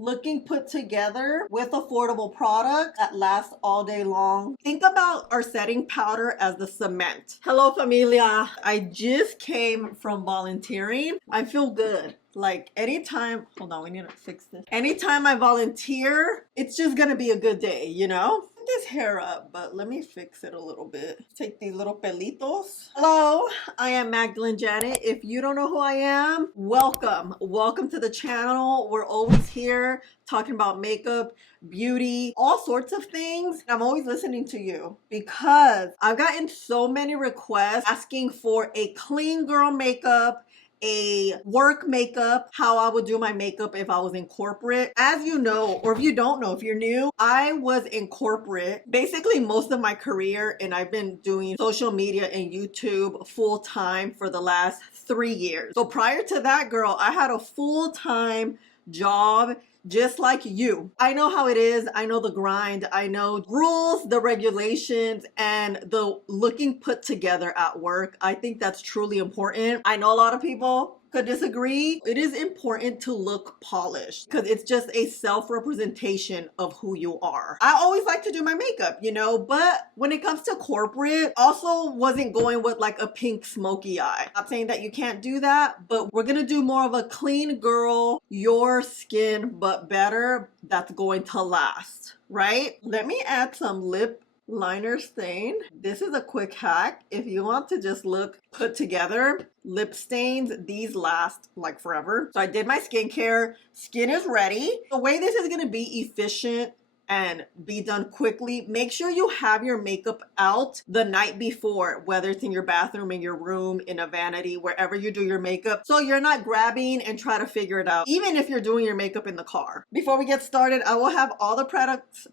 looking put together with affordable products that last all day long. Think about our setting powder as the cement. Hello, Familia. I just came from volunteering. I feel good. Like anytime, hold on, we need to fix this. Anytime I volunteer, it's just gonna be a good day, you know? Put this hair up, but let me fix it a little bit. Take these little pelitos. Hello, I am Magdalene Janet. If you don't know who I am, welcome. Welcome to the channel. We're always here talking about makeup, beauty, all sorts of things. I'm always listening to you because I've gotten so many requests asking for a clean girl makeup, a work makeup, how I would do my makeup if I was in corporate. As you know, or if you don't know, if you're new, I was in corporate basically most of my career, and I've been doing social media and YouTube full time for the last 3 years. So prior to that, girl, I had a full-time job just like you. I know how it is. I know the grind. I know rules, the regulations, and the looking put together at work. I think that's truly important. I know a lot of people could disagree. It is important to look polished because it's just a self-representation of who you are. I always like to do my makeup, you know, but when it comes to corporate, also wasn't going with like a pink smoky eye. I'm saying that you can't do that, but we're gonna do more of a clean girl, your skin, but better, that's going to last, right? Let me add some lip liner stain. This is a quick hack. If you want to just look put together, lip stains, these last like forever. So I did my skincare. Skin is ready. The way this is going to be efficient and be done quickly, make sure you have your makeup out the night before, whether it's in your bathroom, in your room, in a vanity, wherever you do your makeup, so you're not grabbing and try to figure it out, even if you're doing your makeup in the car. Before we get started, I will have all the products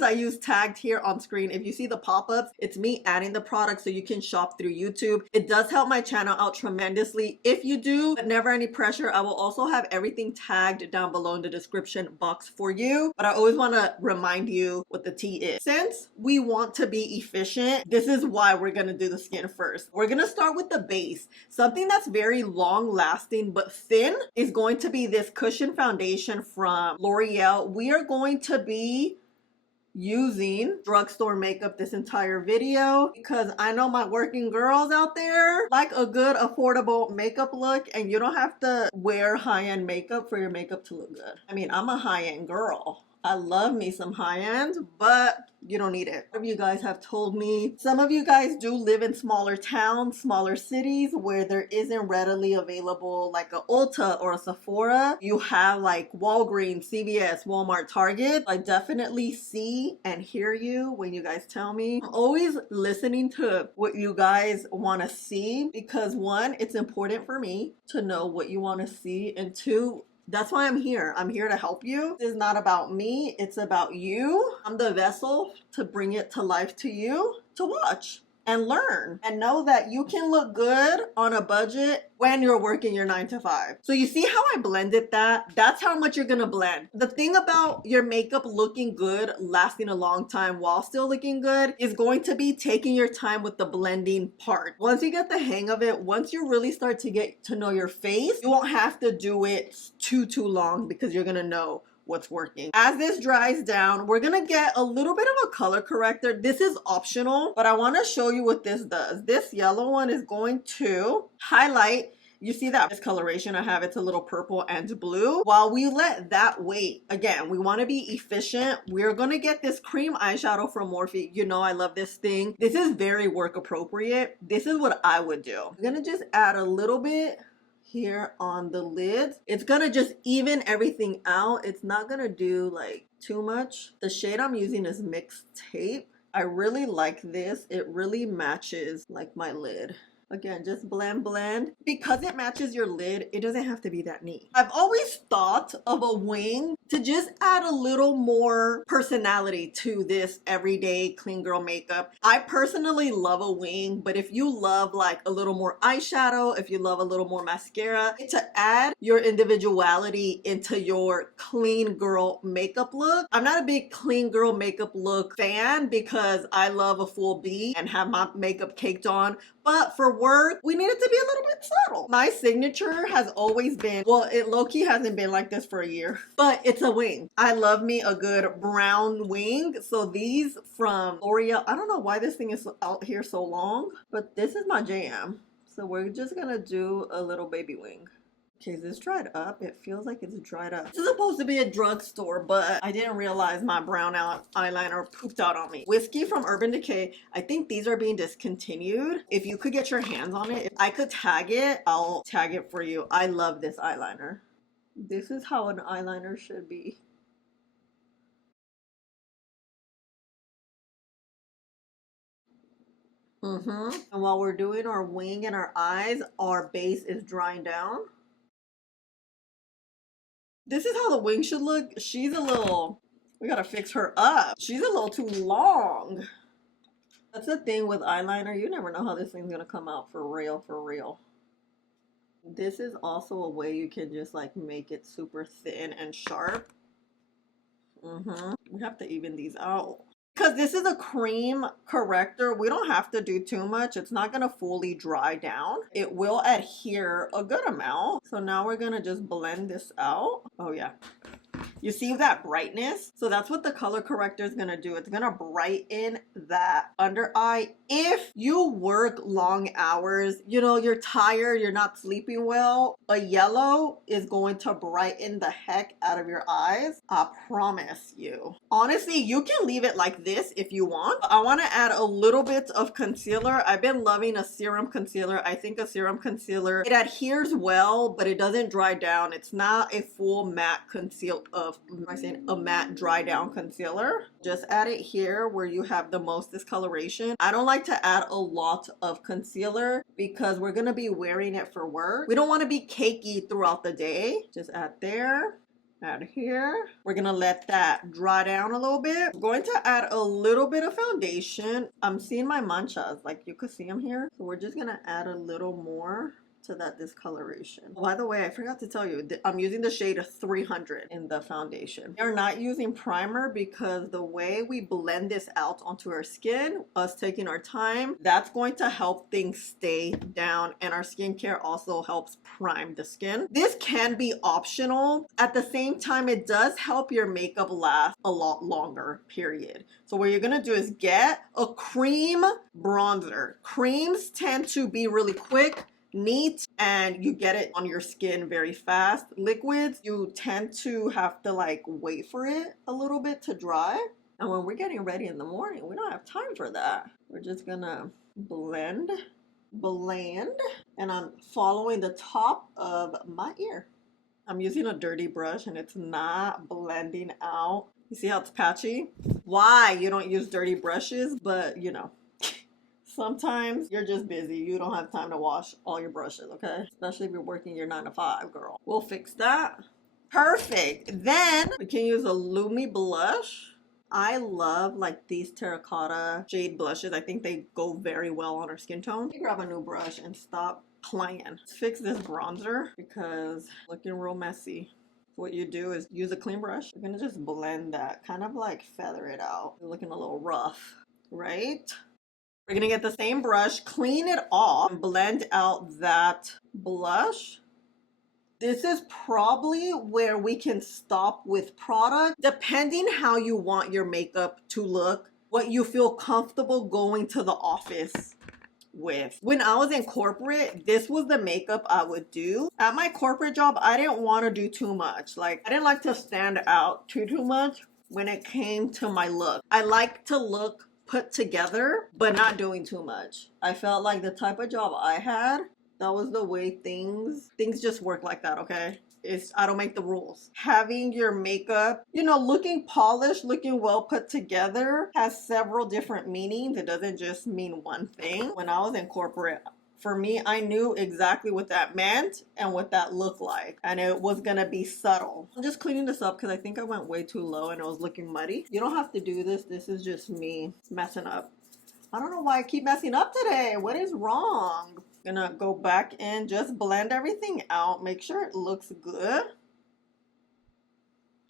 I use tagged here on screen. If you see the pop-ups, it's me adding the products so you can shop through YouTube. It does help my channel out tremendously. If you do, but never any pressure, I will also have everything tagged down below in the description box for you. But I always want to remind you what the tea is. Since we want to be efficient, this is why we're going to do the skin first. We're going to start with the base. Something that's very long lasting but thin is going to be this cushion foundation from L'Oreal. We are going to be using drugstore makeup this entire video because I know my working girls out there like a good affordable makeup look, and you don't have to wear high-end makeup for your makeup to look good. I mean, I'm a high-end girl. I love me some high-end, but you don't need it. Some of you guys have told me, some of you guys do live in smaller towns, smaller cities where there isn't readily available like a Ulta or a Sephora. You have like Walgreens, CVS, Walmart, Target. I definitely see and hear you when you guys tell me. I'm always listening to what you guys want to see because one, it's important for me to know what you want to see, and two, that's why I'm here. I'm here to help you. This is not about me. It's about you. I'm the vessel to bring it to life to you to watch and learn and know that you can look good on a budget when you're working your 9 to 5. So you see how I blended that? That's how much you're gonna blend. The thing about your makeup looking good, lasting a long time while still looking good, is going to be taking your time with the blending part. Once you get the hang of it, once you really start to get to know your face, you won't have to do it too long because you're gonna know what's working. As this dries down, we're gonna get a little bit of a color corrector. This is optional, but I want to show you what this does. This yellow one is going to highlight. You see that discoloration I have? It's a little purple and blue. While we let that wait, again, we want to be efficient. We're going to get this cream eyeshadow from Morphe. You know I love this thing. This is very work appropriate. This is what I would do. I'm going to just add a little bit here on the lids. It's gonna just even everything out. It's not gonna do like too much. The shade I'm using is Mixed Tape. I really like this. It really matches like my lid. Again, just blend. Because it matches your lid, it doesn't have to be that neat. I've always thought of a wing to just add a little more personality to this everyday clean girl makeup. I personally love a wing, but if you love like a little more eyeshadow, if you love a little more mascara, to add your individuality into your clean girl makeup look. I'm not a big clean girl makeup look fan because I love a full B and have my makeup caked on, but for work, we need it to be a little bit subtle. My signature has always been, well, it low-key hasn't been like this for a year, but it's a wing. I love me a good brown wing. So these from L'Oreal, I don't know why this thing is out here so long, but this is my jam. So we're just gonna do a little baby wing. Okay, is this dried up? It feels like it's dried up. This is supposed to be a drugstore, but I didn't realize my brown eyeliner pooped out on me. Whiskey from Urban Decay. I think these are being discontinued. If you could get your hands on it, if I could tag it, I'll tag it for you. I love this eyeliner. This is how an eyeliner should be. And while we're doing our wing and our eyes, our base is drying down. This is how the wing should look. She's a little, we gotta fix her up. She's a little too long. That's the thing with eyeliner. You never know how this thing's gonna come out for real, for real. This is also a way you can just like make it super thin and sharp. We have to even these out. Because this is a cream corrector, we don't have to do too much. It's not going to fully dry down. It will adhere a good amount. So now we're going to just blend this out. Oh yeah. You see that brightness? So that's what the color corrector is going to do. It's going to brighten that under eye. If you work long hours, you know, you're tired, you're not sleeping well, a yellow is going to brighten the heck out of your eyes. I promise you. Honestly, you can leave it like this if you want. I want to add a little bit of concealer. I've been loving a serum concealer. I think a serum concealer, it adheres well, but it doesn't dry down. It's not a full matte a matte dry down concealer. Just add it here where you have the most discoloration. I don't like to add a lot of concealer because we're going to be wearing it for work. We don't want to be cakey throughout the day. Just add there. Add here. We're gonna let that dry down a little bit. I'm going to add a little bit of foundation. I'm seeing my manchas, like you could see them here. So we're just gonna add a little more to that discoloration. By the way, I forgot to tell you, I'm using the shade 300 in the foundation. We're not using primer because the way we blend this out onto our skin, us taking our time, that's going to help things stay down, and our skincare also helps prime the skin. This can be optional. At the same time, it does help your makeup last a lot longer, period. So what you're gonna do is get a cream bronzer. Creams tend to be really quick, neat, and you get it on your skin very fast. Liquids, you tend to have to like wait for it a little bit to dry. And when we're getting ready in the morning, we don't have time for that. We're just gonna blend, and I'm following the top of my ear. I'm using a dirty brush and it's not blending out. You see how it's patchy? Why you don't use dirty brushes, but you know, sometimes you're just busy. You don't have time to wash all your brushes, okay? Especially if you're working your 9 to 5, girl. We'll fix that. Perfect. Then we can use a Lumi blush. I love like these terracotta jade blushes. I think they go very well on our skin tone. You grab a new brush and stop playing. Let's fix this bronzer because it's looking real messy. What you do is use a clean brush. You're gonna just blend that, kind of like feather it out. You're looking a little rough, right? We're gonna get the same brush, clean it off, and blend out that blush. This is probably where we can stop with product, depending how you want your makeup to look, what you feel comfortable going to the office with. When I was in corporate, this was the makeup I would do. At my corporate job, I didn't want to do too much. Like, I didn't like to stand out too much when it came to my look. I like to look put together, but not doing too much. I felt like the type of job I had, that was the way things just work like that, okay? I don't make the rules. Having your makeup, you know, looking polished, looking well put together has several different meanings. It doesn't just mean one thing. When I was in corporate, for me, I knew exactly what that meant and what that looked like. And it was gonna be subtle. I'm just cleaning this up because I think I went way too low and it was looking muddy. You don't have to do this. This is just me messing up. I don't know why I keep messing up today. What is wrong? Gonna go back in, just blend everything out. Make sure it looks good.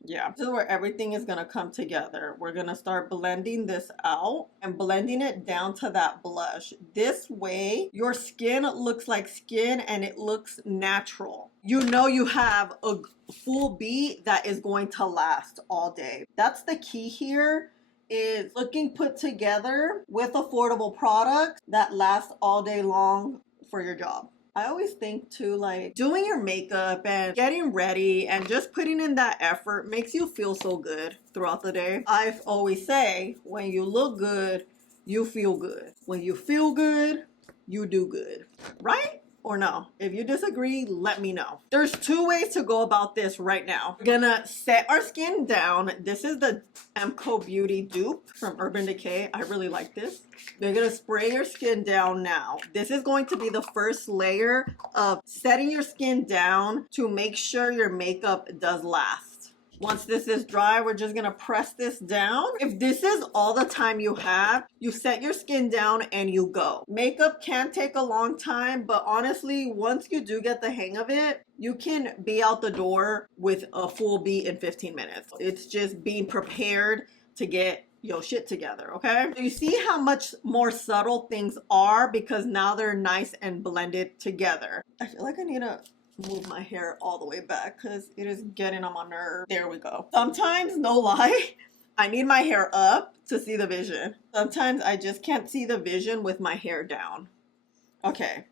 Yeah, this is where everything is gonna come together. We're gonna start blending this out and blending it down to that blush. This way, your skin looks like skin and it looks natural. You know you have a full beat that is going to last all day. That's the key here, is looking put together with affordable products that last all day long for your job. I always think too, like doing your makeup and getting ready and just putting in that effort makes you feel so good throughout the day. I always say, when you look good, you feel good. When you feel good, you do good, right? Or no? If you disagree, let me know. There's two ways to go about this right now. We're gonna set our skin down. This is the Emco Beauty dupe from Urban Decay. I really like this. You're gonna spray your skin down now. This is going to be the first layer of setting your skin down to make sure your makeup does last. Once this is dry, we're just gonna press this down. If this is all the time you have, you set your skin down and you go. Makeup can take a long time, but honestly, once you do get the hang of it, you can be out the door with a full beat in 15 minutes. It's just being prepared to get your shit together, okay? You see how much more subtle things are because now they're nice and blended together. I feel like I need to move my hair all the way back because it is getting on my nerve. There we go. Sometimes, no lie, I need my hair up to see the vision. Sometimes I just can't see the vision with my hair down. Okay,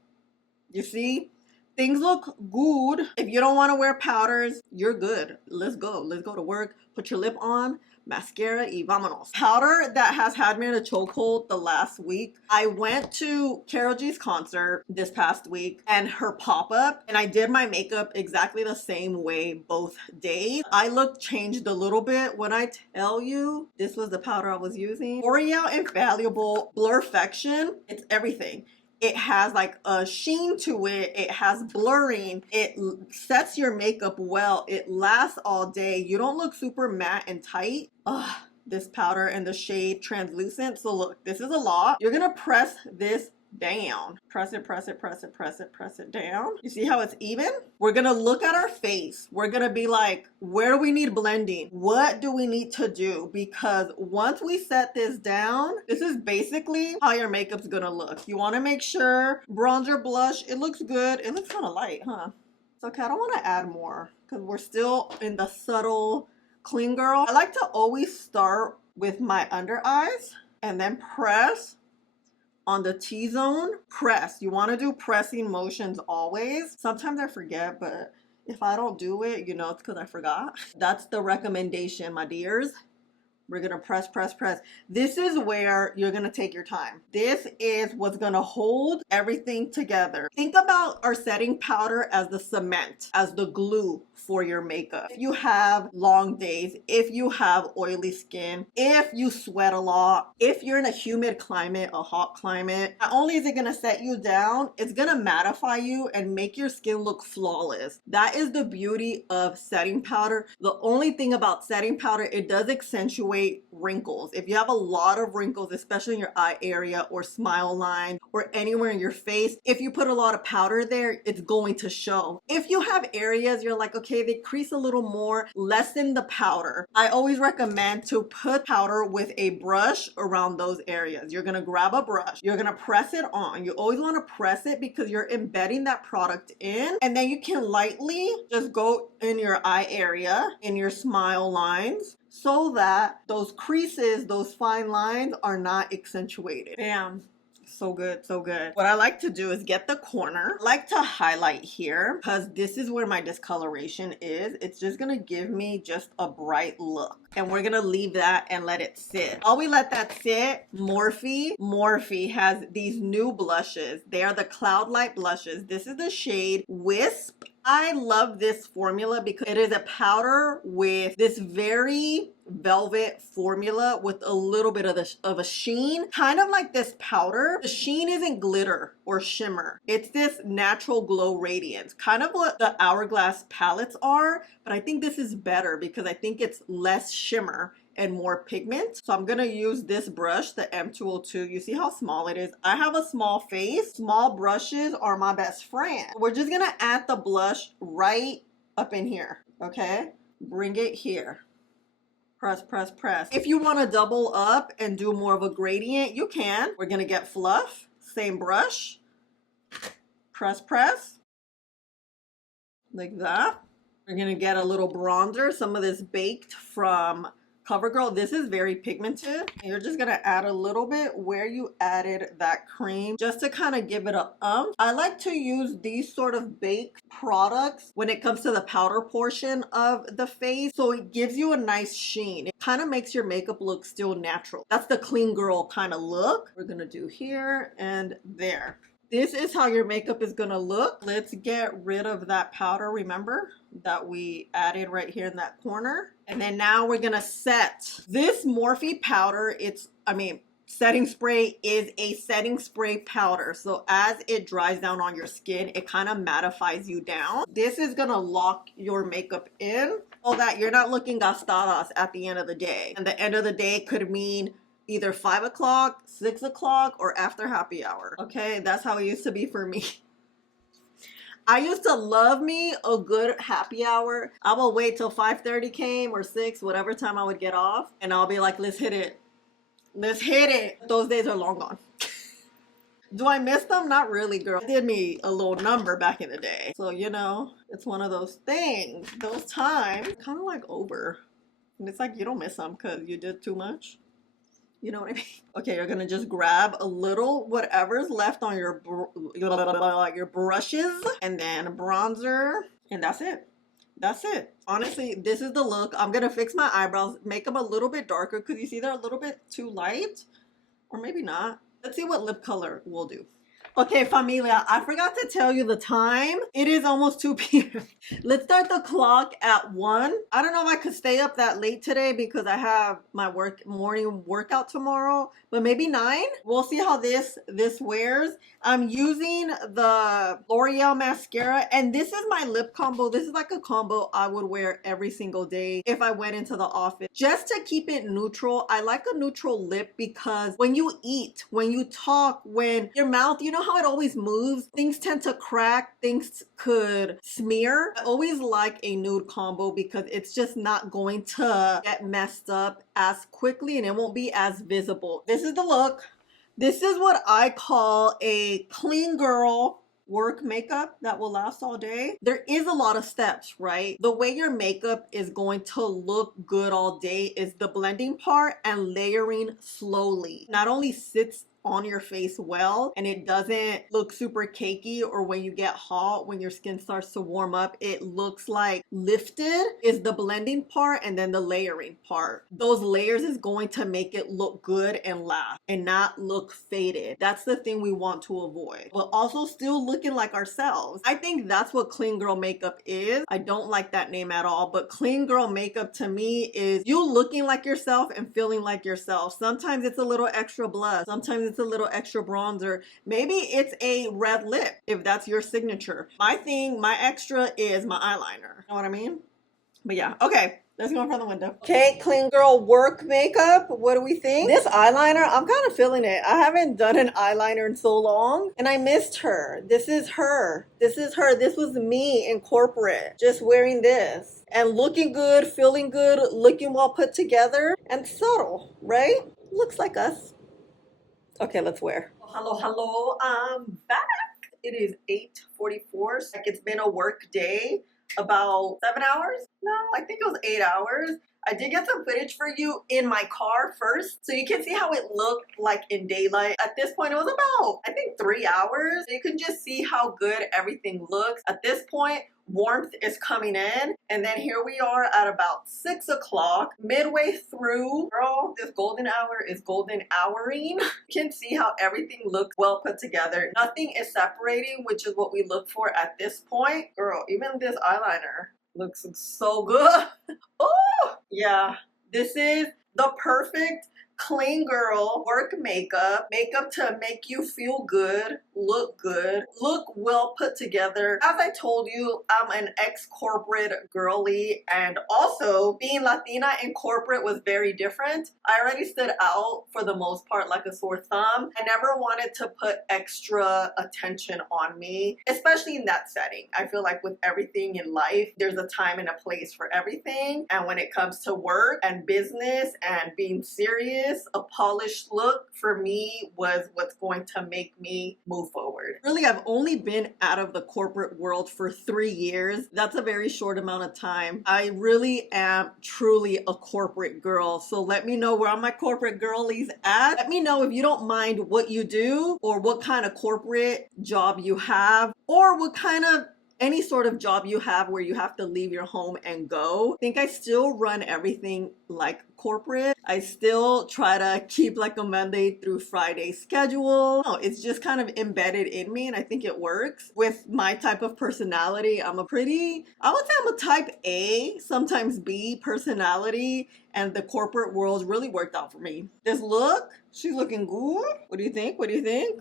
you see? Things look good. If you don't want to wear powders, you're good. Let's go. Let's go to work. Put your lip on. Mascara y vámonos. Powder that has had me in a chokehold the last week. I went to Karol G's concert this past week and her pop-up, and I did my makeup exactly the same way both days. I look changed a little bit. When I tell you this was the powder I was using, L'Oreal Infallible Blurfection. It's everything. It has like a sheen to it. It has blurring. It sets your makeup well. It lasts all day. You don't look super matte and tight. Ugh, this powder and the shade translucent. So look, this is a lot. You're gonna press this down. Press it, press it, press it, press it, press it down. You see how it's even? We're gonna look at our face. We're gonna be like, where do we need blending? What do we need to do? Because once we set this down, this is basically how your makeup's gonna look. You wanna make sure bronzer, blush, it looks good. It looks kind of light, huh? It's okay, I don't wanna add more because we're still in the subtle clean girl. I like to always start with my under eyes and then press on the T-zone. Press. You want to do pressing motions always. Sometimes I forget, but if I don't do it, you know it's because I forgot. That's the recommendation, my dears. We're gonna press, press, press. This is where you're gonna take your time. This is what's gonna hold everything together. Think about our setting powder as the cement, as the glue for your makeup. If you have long days, if you have oily skin, if you sweat a lot, if you're in a humid climate, a hot climate, not only is it gonna set you down, it's gonna mattify you and make your skin look flawless. That is the beauty of setting powder. The only thing about setting powder, it does accentuate wrinkles. If you have a lot of wrinkles, especially in your eye area or smile line or anywhere in your face, if you put a lot of powder there, it's going to show. If you have areas you're like, okay, they crease a little more, lessen the powder. I always recommend to put powder with a brush around those areas. You're gonna grab a brush, you're gonna press it on. You always wanna press it because you're embedding that product in, and then you can lightly just go in your eye area, in your smile lines, so that those creases, those fine lines are not accentuated. Damn. So good, so good. What I like to do is get the corner. I like to highlight here because this is where my discoloration is. It's just gonna give me just a bright look. And we're gonna leave that and let it sit. While we let that sit, Morphe has these new blushes. They are the Cloud Light blushes. This is the shade Wisp. I love this formula because it is a powder with this very velvet formula with a little bit of a sheen, kind of like this powder. The sheen isn't glitter or shimmer. It's this natural glow radiance, kind of what the Hourglass palettes are, but I think this is better because I think it's less shimmer and more pigment. So I'm gonna use this brush, the M202. You see how small it is? I have a small face. Small brushes are my best friend. We're just gonna add the blush right up in here, okay? bring it here. Press, press, press. If you want to double up and do more of a gradient, you can. We're gonna get fluff, same brush. Press, press, like that. We're gonna get a little bronzer, some of this baked from CoverGirl. This is very pigmented. You're just gonna add a little bit where you added that cream just to kind of give it a I like to use these sort of baked products when it comes to the powder portion of the face, so it gives you a nice sheen. It kind of makes your makeup look still natural. That's the clean girl kind of look. We're gonna do here and there. This is how your makeup is gonna look. Let's get rid of that powder, remember, that we added right here in that corner. And then now we're gonna set. This Morphe powder, setting spray is a setting spray powder. So as it dries down on your skin, it kind of mattifies you down. This is gonna lock your makeup in so that you're not looking gastadas at the end of the day. And the end of the day could mean either 5 o'clock, 6 o'clock, or after happy hour. Okay, that's how it used to be for me. I used to love me a good happy hour. I will wait till 5:30 came or 6, whatever time I would get off, and I'll be like, let's hit it. Let's hit it. Those days are long gone. Do I miss them? Not really, girl. It did me a little number back in the day. So, you know, it's one of those things. Those times kind of like over. And it's like you don't miss them because you did too much. You know what I mean? Okay, you're gonna just grab a little whatever's left on your brushes and then bronzer, and that's it. That's it. Honestly, this is the look. I'm gonna fix my eyebrows, make them a little bit darker because you see they're a little bit too light, or maybe not. Let's see what lip color we'll do. Okay, Familia, I forgot to tell you the time. It is almost 2 p.m. Let's start the clock at 1. I don't know if I could stay up that late today because I have my morning workout tomorrow, but maybe 9. We'll see how this wears. I'm using the L'Oreal mascara, and this is my lip combo. This is like a combo I would wear every single day if I went into the office. Just to keep it neutral, I like a neutral lip because when you eat, when you talk, when your mouth, you know how it always moves, things tend to crack, things could smear. I always like a nude combo because it's just not going to get messed up as quickly and it won't be as visible. This is the look. This is what I call a clean girl work makeup that will last all day. There is a lot of steps, right? The way your makeup is going to look good all day is the blending part and layering slowly. Not only sits on your face well and it doesn't look super cakey, or when you get hot, when your skin starts to warm up, it looks like lifted, is the blending part and then the layering part. Those layers is going to make it look good and last and not look faded. That's the thing we want to avoid, but also still looking like ourselves. I think that's what clean girl makeup is. I don't like that name at all, but clean girl makeup to me is you looking like yourself and feeling like yourself. Sometimes it's a little extra blush, sometimes it's a little extra bronzer, maybe it's a red lip if that's your signature. My thing, my extra is my eyeliner. You know what I mean? But yeah, okay. Let's go in front of the window. Okay, clean girl work makeup. What do we think? This eyeliner, I'm kind of feeling it. I haven't done an eyeliner in so long and I missed her. This is her. This is her. This was me in corporate, just wearing this and looking good, feeling good, looking well put together and subtle, right? Looks like us. Okay, let's wear. Hello, I'm back. It is 8:44. Like it's been a work day, about 7 hours? No, I think it was 8 hours. I did get some footage for you in my car first, so you can see how it looked like in daylight. At this point, it was about, I think, 3 hours. So you can just see how good everything looks. At this point, warmth is coming in, and then here we are at about 6 o'clock, midway through. Girl, this golden hour is golden houring. You can see how everything looks well put together. Nothing is separating, which is what we look for at this point. Girl, even this eyeliner looks so good. Oh yeah, this is the perfect clean girl, work makeup, makeup to make you feel good, look well put together. As I told you, I'm an ex-corporate girly, and also being Latina in corporate was very different. I already stood out for the most part like a sore thumb. I never wanted to put extra attention on me, especially in that setting. I feel like with everything in life, there's a time and a place for everything. And when it comes to work and business and being serious, a polished look for me was what's going to make me move forward. Really, I've only been out of the corporate world for 3 years. That's a very short amount of time. I really am truly a corporate girl. So let me know where all my corporate girlies at. Let me know if you don't mind what you do or what kind of corporate job you have or what kind of any sort of job you have where you have to leave your home and go. I think I still run everything like corporate. I still try to keep like a Monday through Friday schedule. No, it's just kind of embedded in me and I think it works. With my type of personality, I would say I'm a type A, sometimes B personality, and the corporate world really worked out for me. This look, she's looking good. What do you think? What do you think?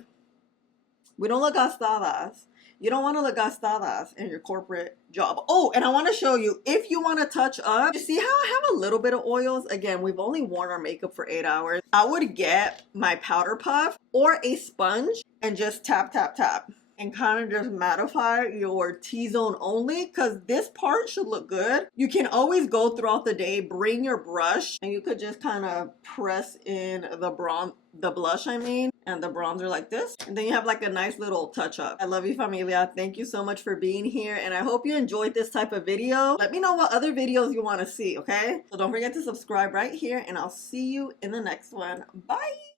We don't look gastadas. You don't want to look gastadas in your corporate job. Oh, and I want to show you, if you want to touch up, you see how I have a little bit of oils? Again, we've only worn our makeup for 8 hours. I would get my powder puff or a sponge and just tap, tap, tap. And kind of just mattify your T-zone only, because this part should look good. You can always go throughout the day, bring your brush, and you could just kind of press in the blush, and the bronzer like this. And then you have like a nice little touch up. I love you, Familia. Thank you so much for being here. And I hope you enjoyed this type of video. Let me know what other videos you want to see, okay? So don't forget to subscribe right here, and I'll see you in the next one. Bye.